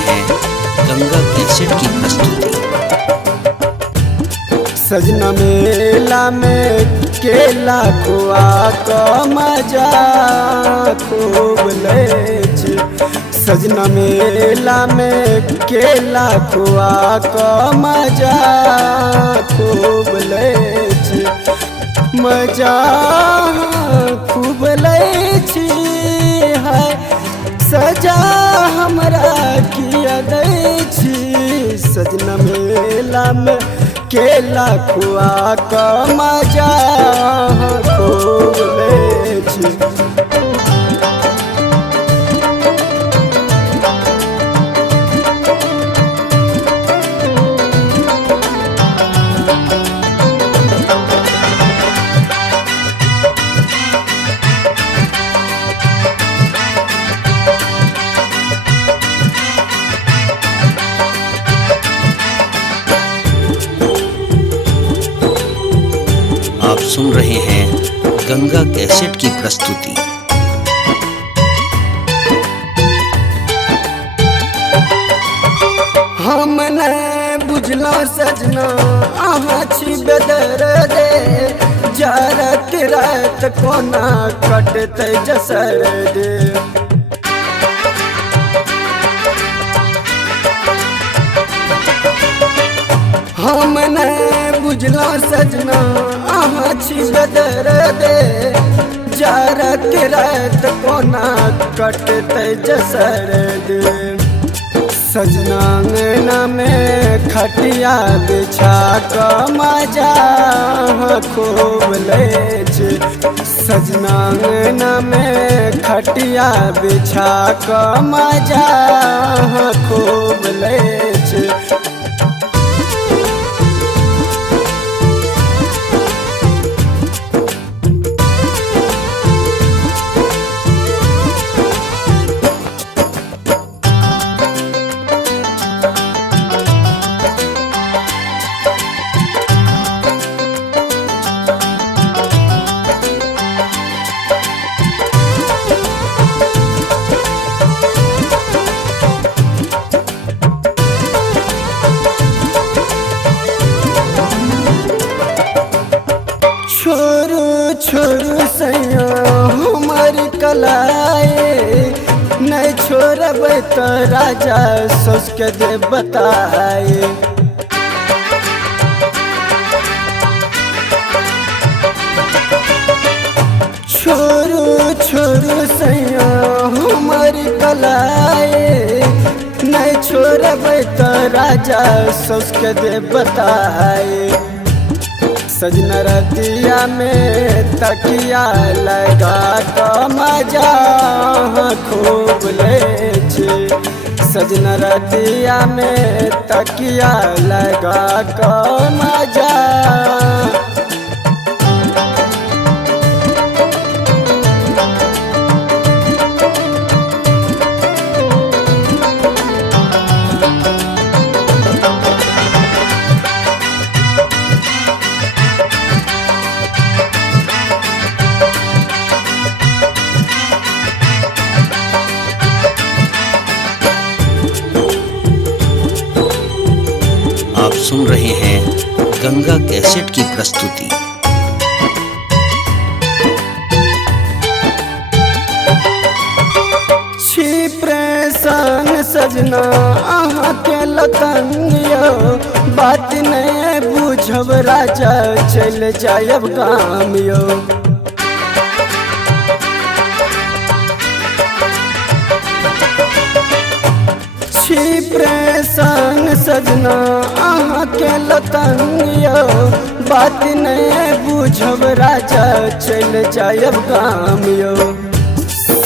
हैं गंगा कैसेट की प्रस्तुति। सजना मेला में केला खुआ क मजा खूब ले छी। सजना मेला में केला खुआ क मजा खूब ले छी। मजा खूब ले छी है सजा हमरा किया दै छी। सजना मेला में केला खुआ क मजा खूब ले छी। आप सुन रहे हैं गंगा कैसेट की प्रस्तुति। हम ने बुझलो सजना अहाँ छी बेदर दे। जरत रात कोना कटते जसर दे। हम ने बुझलो सजना अहाँ छी बेदर दे। जरत रात कोना कटते जसर दे। सजना अंगना में खटिया बिछा क मजा खूब ले छी। सजना अंगना में खटिया बिछा क मजा खूब ले छी। छोरू छोरू सैया हमार कलाए। नहीं छोड़ब तो राजा सोच के दे बताए। छोरू छोरू सैया हमार कलाए। नहीं छोड़ब तो राजा सोच के दे बताए। सजना रतिया में तकिया लगा क मजा खूब ले छी। सजना रतिया में तकिया लगा क मजा। आप सुन रहे हैं गंगा कैसेट की प्रस्तुति। छिप्रेशन सजना अहाँ के लतंगियो। बात नहीं बुझब राजा चल जायब गाम यो। छिप्रेशन सजना अहाँ के लतंगियो। बात नहीं बुझब राजा चल जायब गाम यो।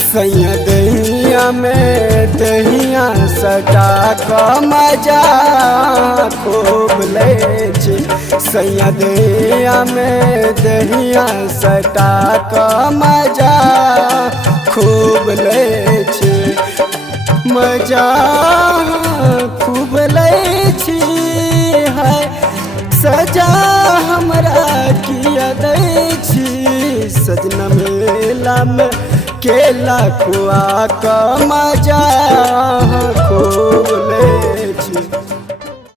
सैया दहिया में दहिया सटा क मजा खूब ले छी। सैया दहिया में दहिया सटा क मजा खूब ले छी। मजा खूब ले छी है सजा हमरा किया दै छी। सजना मेला में केला खुआ क मजा खूब ले छी।